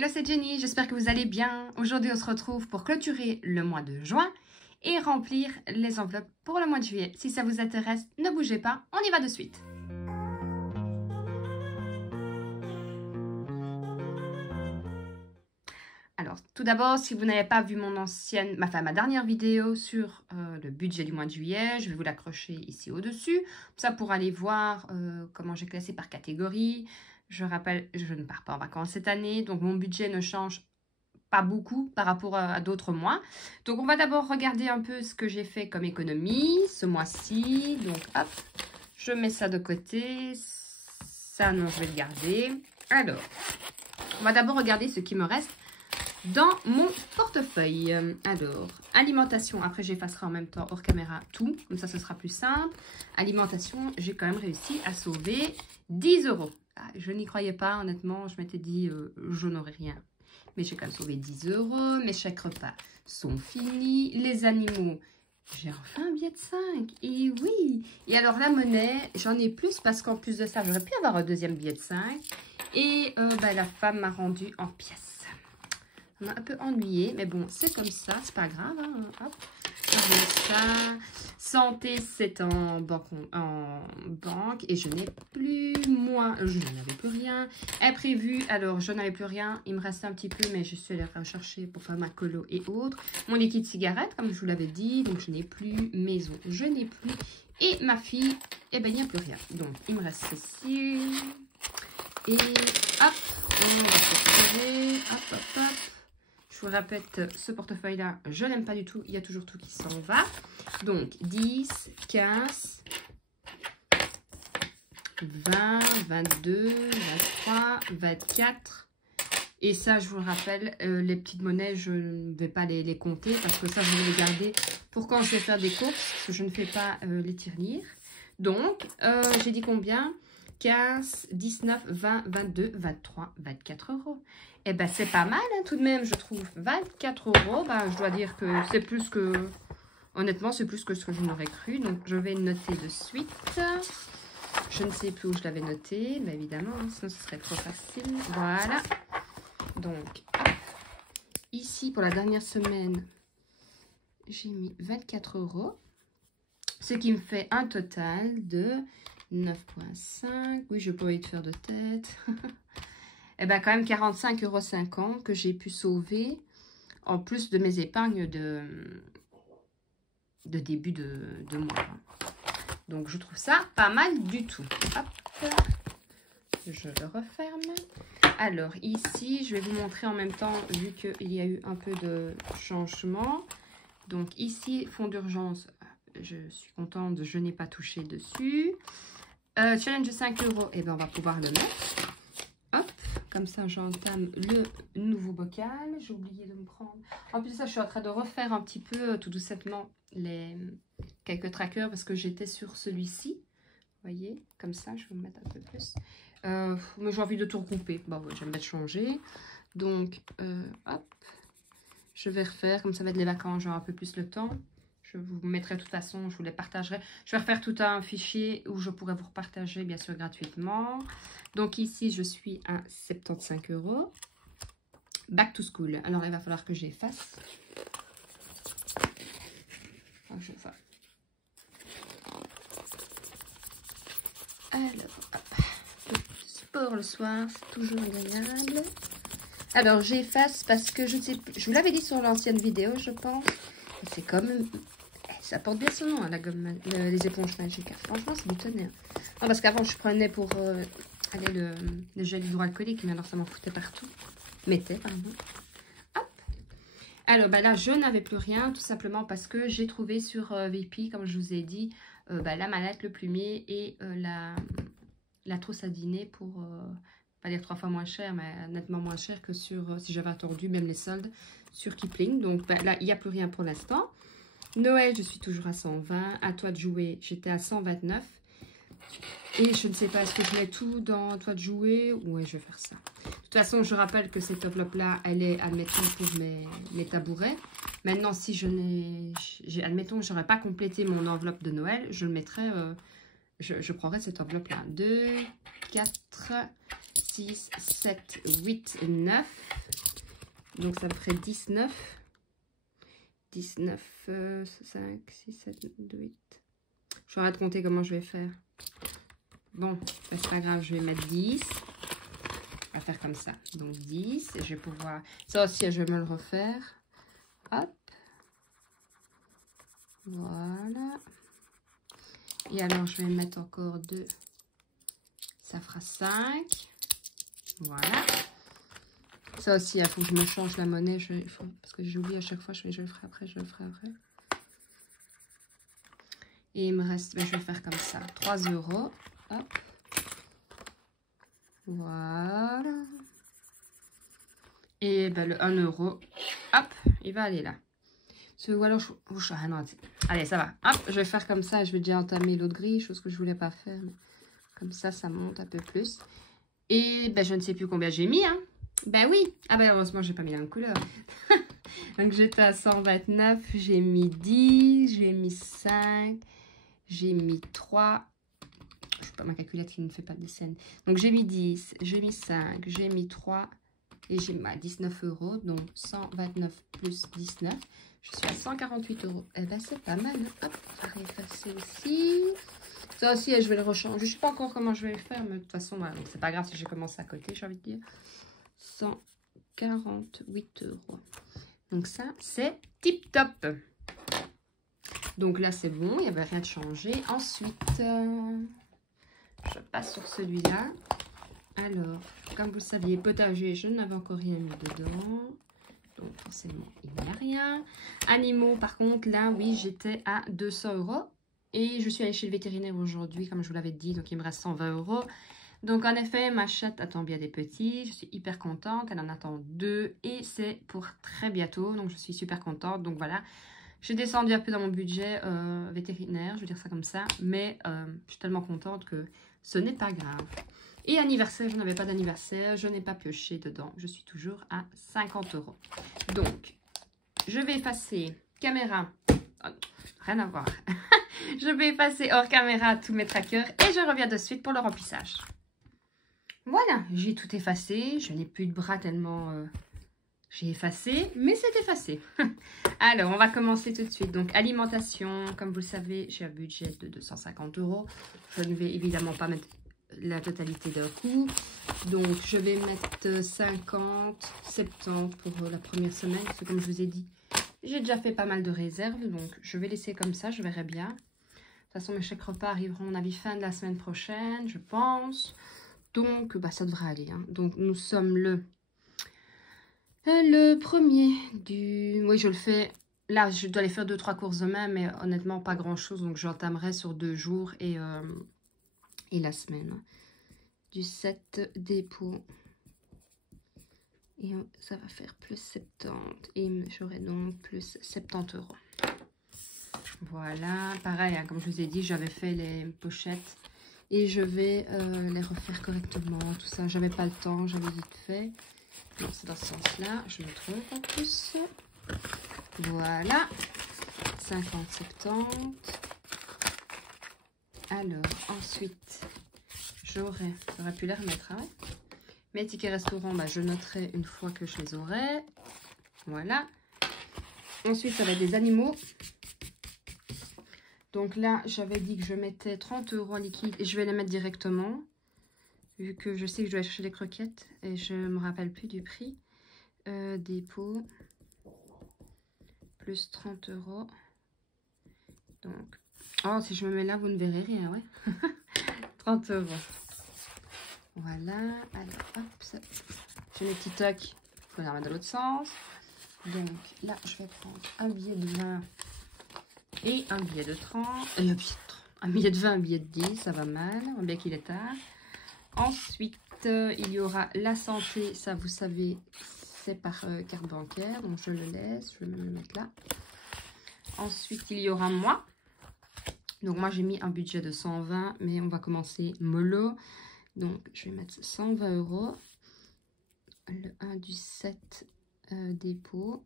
Hello, c'est Jenny, j'espère que vous allez bien. Aujourd'hui, on se retrouve pour clôturer le mois de juin et remplir les enveloppes pour le mois de juillet. Si ça vous intéresse, ne bougez pas, on y va de suite. Alors, tout d'abord, si vous n'avez pas vu ma dernière vidéo sur le budget du mois de juillet, je vais vous l'accrocher ici au-dessus. Ça pour aller voir comment j'ai classé par catégorie. Je rappelle, je ne pars pas en vacances cette année, donc mon budget ne change pas beaucoup par rapport à d'autres mois. Donc, on va d'abord regarder un peu ce que j'ai fait comme économie ce mois-ci. Donc, hop, je mets ça de côté. Ça, non, je vais le garder. Alors, on va d'abord regarder ce qui me reste dans mon portefeuille. Alors, alimentation, après j'effacerai en même temps hors caméra tout, comme ça ce sera plus simple. Alimentation, j'ai quand même réussi à sauver 10 €. Ah, je n'y croyais pas, honnêtement, je m'étais dit je n'aurais rien. Mais j'ai quand même sauvé 10 €, mes chèques repas sont finis, les animaux, j'ai enfin un billet de 5, et oui. Et alors la monnaie, j'en ai plus parce qu'en plus de ça, j'aurais pu avoir un deuxième billet de 5. Et la femme m'a rendu en pièces. On m'a un peu ennuyé, mais bon, c'est comme ça, c'est pas grave. Hein. Hop, ça. Santé, c'est en banque et je n'ai plus, moi, je n'avais plus rien. Imprévu, alors je n'avais plus rien, il me restait un petit peu, mais je suis allée rechercher pour faire ma colo et autres. Mon liquide cigarette, comme je vous l'avais dit, donc je n'ai plus, maison, je n'ai plus. Et ma fille, eh ben il n'y a plus rien. Donc, il me reste ceci. Et hop, on va se hop, hop, hop. Je vous répète, ce portefeuille-là, je n'aime pas du tout. Il y a toujours tout qui s'en va. Donc, 10, 15, 20, 22, 23, 24. Et ça, je vous le rappelle, les petites monnaies, je ne vais pas les compter parce que ça, je vais les garder pour quand je vais faire des courses. Parce que je ne fais pas les tirelires. Donc, j'ai dit combien ? 15, 19, 20, 22, 23, 24 €. Eh ben, c'est pas mal, hein, tout de même, je trouve. 24 €, ben, je dois dire que c'est plus que... Honnêtement, c'est plus que ce que je n'aurais cru. Donc, je vais noter de suite. Je ne sais plus où je l'avais noté, mais évidemment, hein, sinon ce serait trop facile. Voilà. Donc, ici, pour la dernière semaine, j'ai mis 24 €. Ce qui me fait un total de 9,5. Oui, je pourrais te faire de tête. Et bien, quand même 45,50 € que j'ai pu sauver, en plus de mes épargnes de début de mois. Donc, je trouve ça pas mal du tout. Hop, je le referme. Alors, ici, je vais vous montrer en même temps, vu qu'il y a eu un peu de changement. Donc, ici, fonds d'urgence, je suis contente, je n'ai pas touché dessus. Challenge de 5 €, et bien on va pouvoir le mettre. Hop, comme ça j'entame le nouveau bocal. J'ai oublié de me prendre. En plus de ça, je suis en train de refaire un petit peu tout doucement quelques trackers parce que j'étais sur celui-ci. Vous voyez, comme ça, je vais vous mettre un peu plus. Mais j'ai envie de tout regrouper. Bon, ouais, j'aime bien changer. Donc, hop, je vais refaire, comme ça va être les vacances, j'aurai un peu plus le temps. Je vous mettrai de toute façon, je vous les partagerai. Je vais refaire tout un fichier où je pourrai vous repartager, bien sûr, gratuitement. Donc ici, je suis à 75 €. Back to school. Alors, il va falloir que j'efface. Alors, hop. Le sport le soir, c'est toujours agréable. Alors, j'efface parce que je ne sais plus. Je vous l'avais dit sur l'ancienne vidéo, je pense. C'est comme... Ça porte bien son nom, hein, la gomme, les éponges magiques. Franchement, c'est du tonnerre. Non, parce qu'avant, je prenais pour le gel hydroalcoolique, mais alors ça m'en foutait partout. Pardon. Hop. Alors, là, je n'avais plus rien, tout simplement parce que j'ai trouvé sur VP, comme je vous ai dit, la mallette, le plumier et la trousse à dîner pour, pas dire 3 fois moins cher, mais nettement moins cher que sur, si j'avais attendu, même les soldes sur Kipling. Donc, là, il n'y a plus rien pour l'instant. Noël, je suis toujours à 120. À toi de jouer, j'étais à 129. Et je ne sais pas, est-ce que je mets tout dans toi de jouer? Ouais, je vais faire ça. De toute façon, je rappelle que cette enveloppe-là, elle est, admettons, pour mes tabourets. Maintenant, si admettons, je n'aurais pas complété mon enveloppe de Noël, je le mettrais, je prendrais cette enveloppe-là. 2, 4, 6, 7, 8, 9. Donc ça me ferait 19. 19, 5, 6, 7, 8. Je vais arrêter de compter comment je vais faire. Bon, c'est pas grave, je vais mettre 10. On va faire comme ça. Donc 10. Et je vais pouvoir... Ça aussi, je vais me le refaire. Hop. Voilà. Et alors, je vais mettre encore 2. Ça fera 5. Voilà. Ça aussi, il faut que je me change la monnaie. Parce que j'oublie à chaque fois. Je le ferai après, je le ferai après. Et il me reste... Ben, je vais faire comme ça. 3 €. Hop. Voilà. Et ben, le 1 €. Hop. Il va aller là. Ou alors, ah non, allez, ça va. Hop, je vais faire comme ça. Je vais déjà entamer l'autre grille, chose que je voulais pas faire. Mais comme ça monte un peu plus. Et ben, je ne sais plus combien j'ai mis. Hein. Ben oui. Ah ben, heureusement, j'ai pas mis la couleur. Donc, j'étais à 129. J'ai mis 10. J'ai mis 5. J'ai mis 3. Je sais pas, ma calculette qui ne fait pas de scène. Donc, j'ai mis 10. J'ai mis 5. J'ai mis 3. Et j'ai mis 19 €. Donc, 129 plus 19. Je suis à 148 €. Eh ben, c'est pas mal. Hein. Hop, on va réeffacer aussi. Ça aussi, je vais le rechanger. Je sais pas encore comment je vais le faire, mais de toute façon, voilà. Donc, c'est pas grave si j'ai commencé à côté, j'ai envie de dire. 148 €. Donc, ça, c'est tip top. Donc, là, c'est bon. Il n'y avait rien de changé. Ensuite, je passe sur celui-là. Alors, comme vous le saviez, potager, je n'avais encore rien mis dedans. Donc, forcément, il n'y a rien. Animaux, par contre, là, oui, j'étais à 200 €. Et je suis allée chez le vétérinaire aujourd'hui, comme je vous l'avais dit. Donc, il me reste 120 €. Donc, en effet, ma chatte attend bien des petits. Je suis hyper contente. Elle en attend 2. Et c'est pour très bientôt. Donc, je suis super contente. Donc, voilà. J'ai descendu un peu dans mon budget vétérinaire. Je veux dire ça comme ça. Mais je suis tellement contente que ce n'est pas grave. Et anniversaire, je n'avais pas d'anniversaire, je n'ai pas pioché dedans. Je suis toujours à 50 €. Donc, je vais effacer caméra. Oh, rien à voir. Je vais effacer hors caméra tous mes trackers et je reviens de suite pour le remplissage. Voilà, j'ai tout effacé. Je n'ai plus de bras tellement j'ai effacé, mais c'est effacé. Alors, on va commencer tout de suite. Donc, alimentation. Comme vous le savez, j'ai un budget de 250 €. Je ne vais évidemment pas mettre la totalité d'un coup. Donc, je vais mettre 50, 70 pour la première semaine. Parce que comme je vous ai dit, j'ai déjà fait pas mal de réserves. Donc, je vais laisser comme ça, je verrai bien. De toute façon, mes chèques repas arriveront, à mon avis, fin de la semaine prochaine, je pense. Donc, bah, ça devrait aller. Hein. Donc, nous sommes le 1er du... Oui, je le fais... Là, je dois aller faire 2-3 courses demain, mais honnêtement, pas grand-chose. Donc, j'entamerai sur 2 jours et la semaine. Du 7 dépôt. Et ça va faire plus 70. Et j'aurai donc plus 70 €. Voilà. Pareil, hein, comme je vous ai dit, j'avais fait les pochettes. Et je vais les refaire correctement. Tout ça, j'avais pas le temps, j'avais vite fait. Non, c'est dans ce sens-là. Je me trompe en plus. Voilà. 50, 70. Alors, ensuite, j'aurais pu les remettre. Hein. Mes tickets restaurants, bah, je noterai une fois que je les aurai. Voilà. Ensuite, ça va être des animaux. Donc là, j'avais dit que je mettais 30 € en liquide et je vais les mettre directement. Vu que je sais que je dois aller chercher les croquettes et je ne me rappelle plus du prix. Dépôt. Plus 30 €. Donc, oh, si je me mets là, vous ne verrez rien, ouais. 30 €. Voilà. Alors, hop, j'ai mes petits tocs. Il faut les remettre dans l'autre sens. Donc, là, je vais prendre un billet de 20 et un billet de 30. Un billet de 20, un billet de 10, ça va mal. On voit bien qu'il est tard. Ensuite, il y aura la santé. Ça, vous savez, c'est par carte bancaire. Donc, je le laisse. Je vais même le mettre là. Ensuite, il y aura moi. Donc, moi, j'ai mis un budget de 120. Mais on va commencer mollo. Donc, je vais mettre 120 €. Le 1 du 7 dépôt.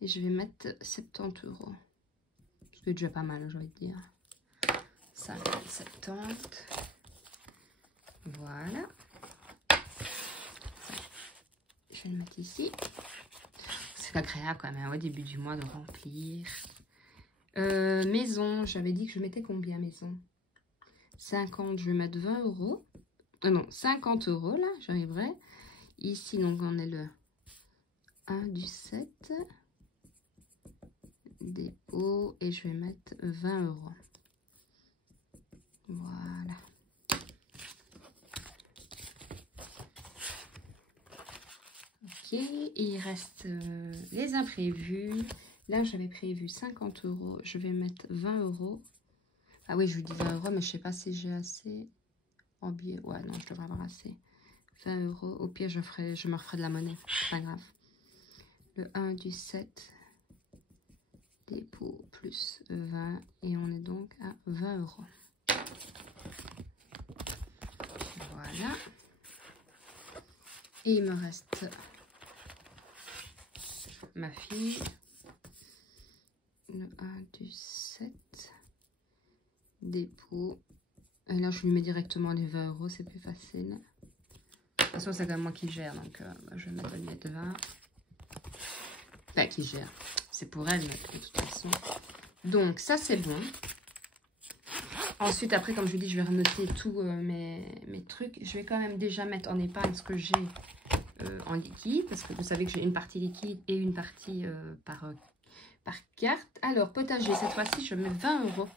Et je vais mettre 70 €. Ce qui est déjà pas mal, j'ai envie de dire. 50, 70. Voilà. Ça, je vais le mettre ici. C'est agréable quand même, hein, au début du mois de remplir. Maison, j'avais dit que je mettais combien maison? 50, je vais mettre 20 euros. Non, 50 euros là, j'arriverai. Ici, donc on est le 1 du 7. Dépôt, et je vais mettre 20 euros. Voilà. Ok, et il reste les imprévus. Là, j'avais prévu 50 euros. Je vais mettre 20 euros. Ah oui, je vous dis 20 euros, mais je sais pas si j'ai assez en billets. Ouais, non, je devrais avoir assez. 20 euros. Au pire, je me referai de la monnaie. Pas grave. Le 1 du 7. Dépôt plus 20. Et on est donc à 20 euros. Voilà. Et il me reste ma fille. Le 1 du 7. Dépôt. Et là, je lui mets directement les 20 euros. C'est plus facile. De toute façon, c'est quand même moi qui gère. Donc, je vais mettre 20. Enfin, qui gère. C'est pour elle, mais de toute façon. Donc, ça, c'est bon. Ensuite, après, comme je vous dis, je vais renoter tous mes trucs. Je vais quand même déjà mettre en épargne ce que j'ai en liquide. Parce que vous savez que j'ai une partie liquide et une partie par carte. Alors, potager, cette fois-ci, je mets 20 euros.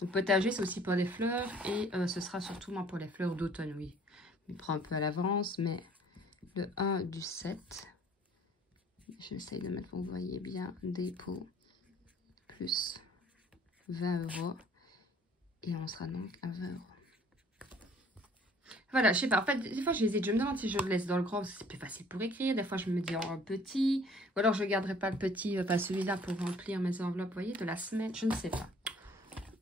Donc, potager, c'est aussi pour les fleurs. Et ce sera surtout moi pour les fleurs d'automne, oui. Je prends un peu à l'avance, mais le 1 du 7. J'essaye de mettre, vous voyez bien, dépôt plus 20 euros. Et on sera donc à 20 euros. Voilà, je sais pas. En fait, des fois, j'hésite. Je me demande si je le laisse dans le grand, parce que c'est plus facile pour écrire. Des fois, je me dis en petit. Ou alors, je ne garderai pas le petit, pas celui-là, pour remplir mes enveloppes, vous voyez, de la semaine. Je ne sais pas.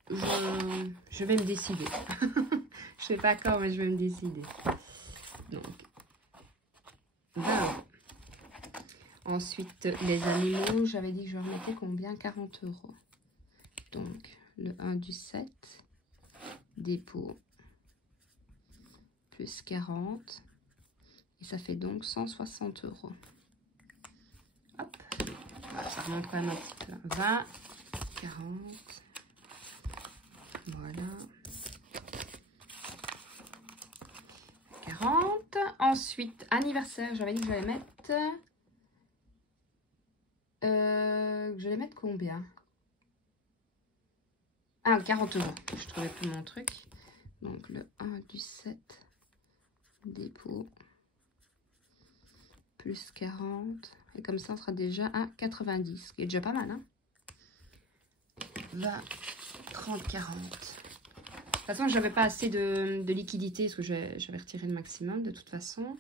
Je vais me décider. Je ne sais pas quand, mais je vais me décider. Donc, 20 euros. Ensuite, les animaux, j'avais dit que je remettais combien? 40 euros. Donc, le 1 du 7. Dépôt plus 40 et ça fait donc 160 euros. Hop, voilà, ça remonte quand même un petit peu. 20, 40, voilà. 40. Ensuite, anniversaire, j'avais dit que j'allais mettre... j'allais mettre combien? Ah, 40 euros. Je trouvais plus mon truc. Donc, le 1 du 7. Dépôt. Plus 40. Et comme ça, on sera déjà à 90. Ce qui est déjà pas mal, hein. 20, 30, 40. De toute façon, j'avais pas assez de liquidité. Parce que j'avais retiré le maximum, de toute façon.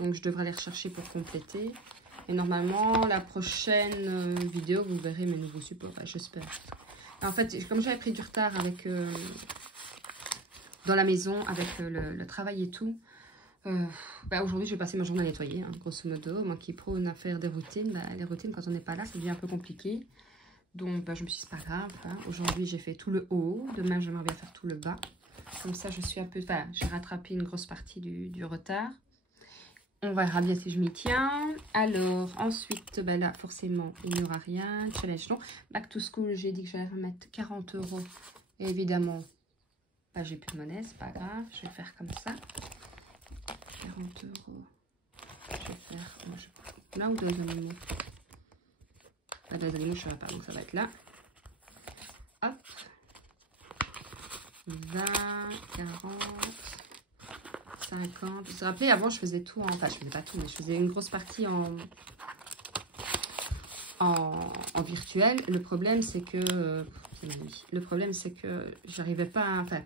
Donc, je devrais aller rechercher pour compléter. Et normalement, la prochaine vidéo, vous verrez mes nouveaux supports. Ouais, j'espère. En fait, comme j'avais pris du retard avec dans la maison, avec le travail et tout, aujourd'hui, je vais passer ma journée à nettoyer, hein, grosso modo. Moi qui prône à faire des routines, les routines, quand on n'est pas là, ça devient un peu compliqué. Donc, je me suis dit, c'est pas grave. Hein. Aujourd'hui, j'ai fait tout le haut. Demain, j'aimerais bien faire tout le bas. Comme ça, je suis un peu... Enfin, j'ai rattrapé une grosse partie du retard. On verra bien si je m'y tiens. Alors, ensuite, là, forcément, il n'y aura rien. Challenge, non. Back to school, j'ai dit que j'allais remettre 40 euros. Et évidemment, j'ai plus de monnaie, c'est pas grave. Je vais faire comme ça. 40 euros. Je vais faire... là ou dans les animaux? Dans les animaux, je ne sais pas, donc ça va être là. Hop. 20, 40... 50. Vous vous rappelez, avant, je faisais tout en... Enfin, je faisais pas tout, mais je faisais une grosse partie en virtuel. Le problème, c'est que... le problème, c'est que j'arrivais pas à... Enfin,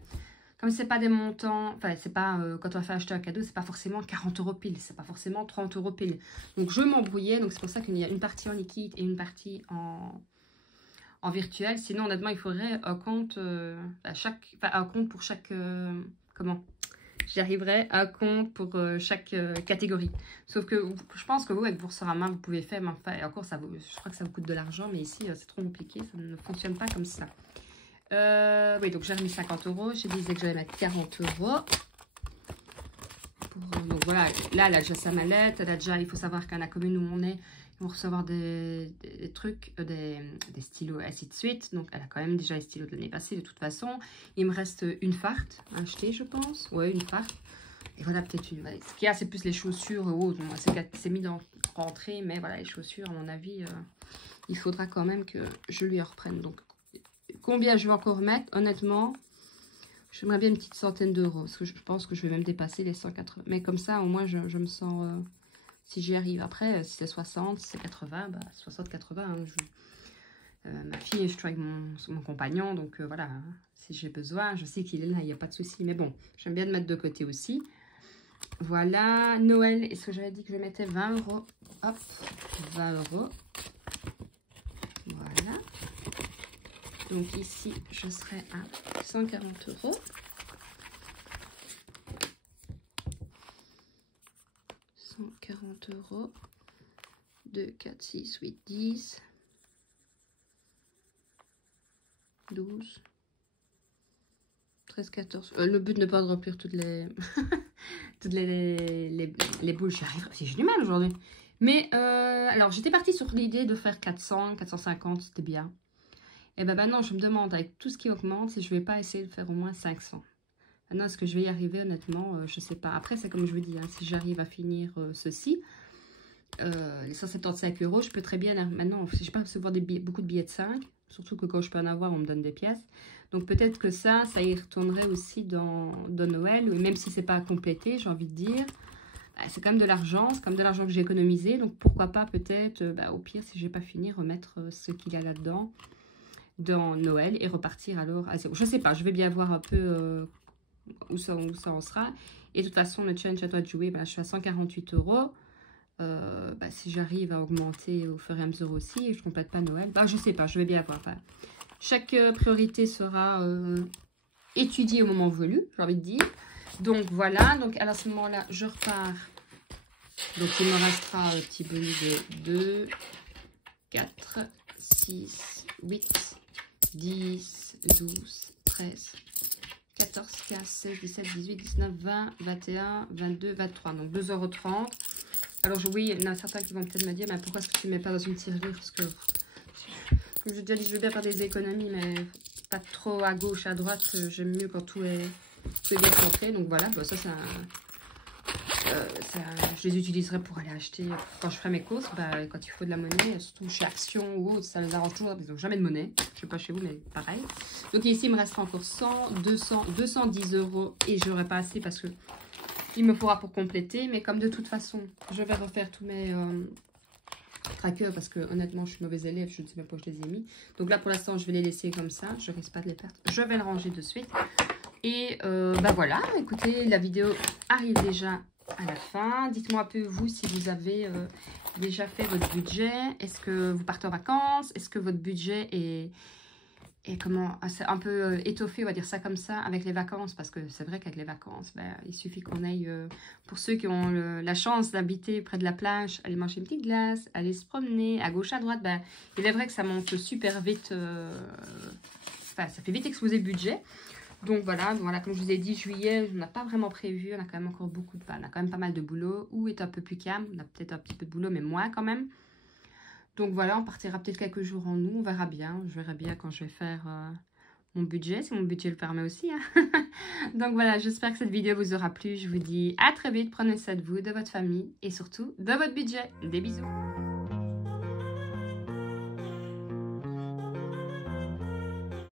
comme c'est pas des montants... Enfin, c'est pas... quand on va faire acheter un cadeau, c'est pas forcément 40 euros pile. C'est pas forcément 30 euros pile. Donc, je m'embrouillais. Donc, c'est pour ça qu'il y a une partie en liquide et une partie en virtuel. Sinon, honnêtement, il faudrait un compte... un compte pour chaque... comment? J'y arriverai, un compte pour chaque catégorie. Sauf que je pense que vous, avec Boursorama, vous pouvez faire, mais enfin, et encore, je crois que ça vous coûte de l'argent, mais ici, c'est trop compliqué, ça ne fonctionne pas comme ça. Oui, donc j'ai remis 50 euros, je disais que j'allais mettre 40 euros. Donc voilà, là, elle a déjà sa mallette. Elle a déjà, il faut savoir qu'à la commune où on est, ils vont recevoir des trucs, des stylos, ainsi de suite. Donc elle a quand même déjà les stylos de l'année passée, de toute façon. Il me reste une farte à acheter, je pense. Ouais, une farte. Et voilà, peut-être une... Ce qu'il y a, c'est plus les chaussures. Oh, c'est mis dans rentrée, mais voilà, les chaussures, à mon avis, il faudra quand même que je lui en reprenne. Donc, combien je vais encore mettre? Honnêtement, j'aimerais bien une petite centaine d'euros. Parce que je pense que je vais même dépasser les 180. Mais comme ça, au moins, je me sens... si j'y arrive. Après, si c'est 60, si c'est 80, bah 60-80. Hein, ma fille, je travaille avec mon compagnon. Donc, voilà, hein, si j'ai besoin, je sais qu'il est là, il n'y a pas de souci. Mais bon, j'aime bien le mettre de côté aussi. Voilà, Noël, est-ce que j'avais dit que je mettais 20 euros? Hop, 20 euros. Voilà. Donc ici, je serai à 140 euros. 140 euros. 2, 4, 6, 8, 10. 12. 13, 14. Le but n'est pas de remplir toutes les... toutes les boules. J'y arrive. J'ai du mal aujourd'hui. Mais, alors, j'étais partie sur l'idée de faire 400, 450. C'était bien. Et ben maintenant, je me demande, avec tout ce qui augmente, si je vais pas essayer de faire au moins 500. Maintenant, est-ce que je vais y arriver? Honnêtement, je sais pas. Après, c'est comme je vous dis, hein, si j'arrive à finir ceci, les 175 euros, je peux très bien... Maintenant, si je peux recevoir beaucoup de billets de 5, surtout que quand je peux en avoir, on me donne des pièces. Donc, peut-être que ça y retournerait aussi dans Noël, même si c'est pas complété, j'ai envie de dire. C'est quand même de l'argent, c'est quand même de l'argent que j'ai économisé. Donc, pourquoi pas peut-être, au pire, si j'ai pas fini, remettre ce qu'il y a là-dedans dans Noël et repartir alors à zéro. Je sais pas, je vais bien voir un peu où ça en sera. Et de toute façon, le challenge à toi de jouer, je suis à 148 euros. Si j'arrive à augmenter au fur et à mesure aussi, et je ne complète pas Noël, je sais pas, je vais bien voir. Chaque priorité sera étudiée au moment voulu, j'ai envie de dire. Donc voilà, donc à ce moment-là, je repars. Donc il me restera un petit bonus de 2, 4, 6, 8, 10, 12, 13, 14, 15, 16, 17, 18, 19, 20, 21, 22, 23. Donc 2,30 €. Alors oui, il y en a certains qui vont peut-être me dire, mais pourquoi est-ce que tu ne mets pas dans une tirelire? Parce que, comme je déjà dit, je veux bien faire des économies, mais pas trop à gauche, à droite. J'aime mieux quand tout est bien centré. Donc voilà, ça, je les utiliserai pour aller acheter, quand je ferai mes courses, quand il faut de la monnaie, surtout chez Action ou autre, ça les arrange toujours, ils n'ont jamais de monnaie. Je ne sais pas chez vous, mais pareil. Donc ici, il me restera encore 100, 200, 210 € et je n'aurai pas assez parce que il me faudra pour compléter. Mais comme de toute façon, je vais refaire tous mes trackers parce que honnêtement, je suis mauvaise élève, je ne sais même pas où je les ai mis. Donc là, pour l'instant, je vais les laisser comme ça, je risque pas de les perdre. Je vais le ranger de suite. Et voilà, écoutez, la vidéo arrive déjà à la fin. Dites-moi un peu, vous, si vous avez déjà fait votre budget. Est-ce que vous partez en vacances? Est-ce que votre budget est un peu étoffé, on va dire ça comme ça, avec les vacances? Parce que c'est vrai qu'avec les vacances, il suffit qu'on aille, pour ceux qui ont la chance d'habiter près de la plage, aller manger une petite glace, aller se promener à gauche, à droite. Il est vrai que ça monte super vite. Ça fait vite exploser le budget. Donc voilà, comme je vous ai dit, juillet, on n'a pas vraiment prévu. On a quand même encore on a quand même pas mal de boulot. Août est un peu plus calme. On a peut-être un petit peu de boulot, mais moins quand même. Donc voilà, on partira peut-être quelques jours en août. On verra bien. Je verrai bien quand je vais faire mon budget, si mon budget le permet aussi. Hein. Donc voilà, j'espère que cette vidéo vous aura plu. Je vous dis à très vite. Prenez soin de vous, de votre famille et surtout de votre budget. Des bisous.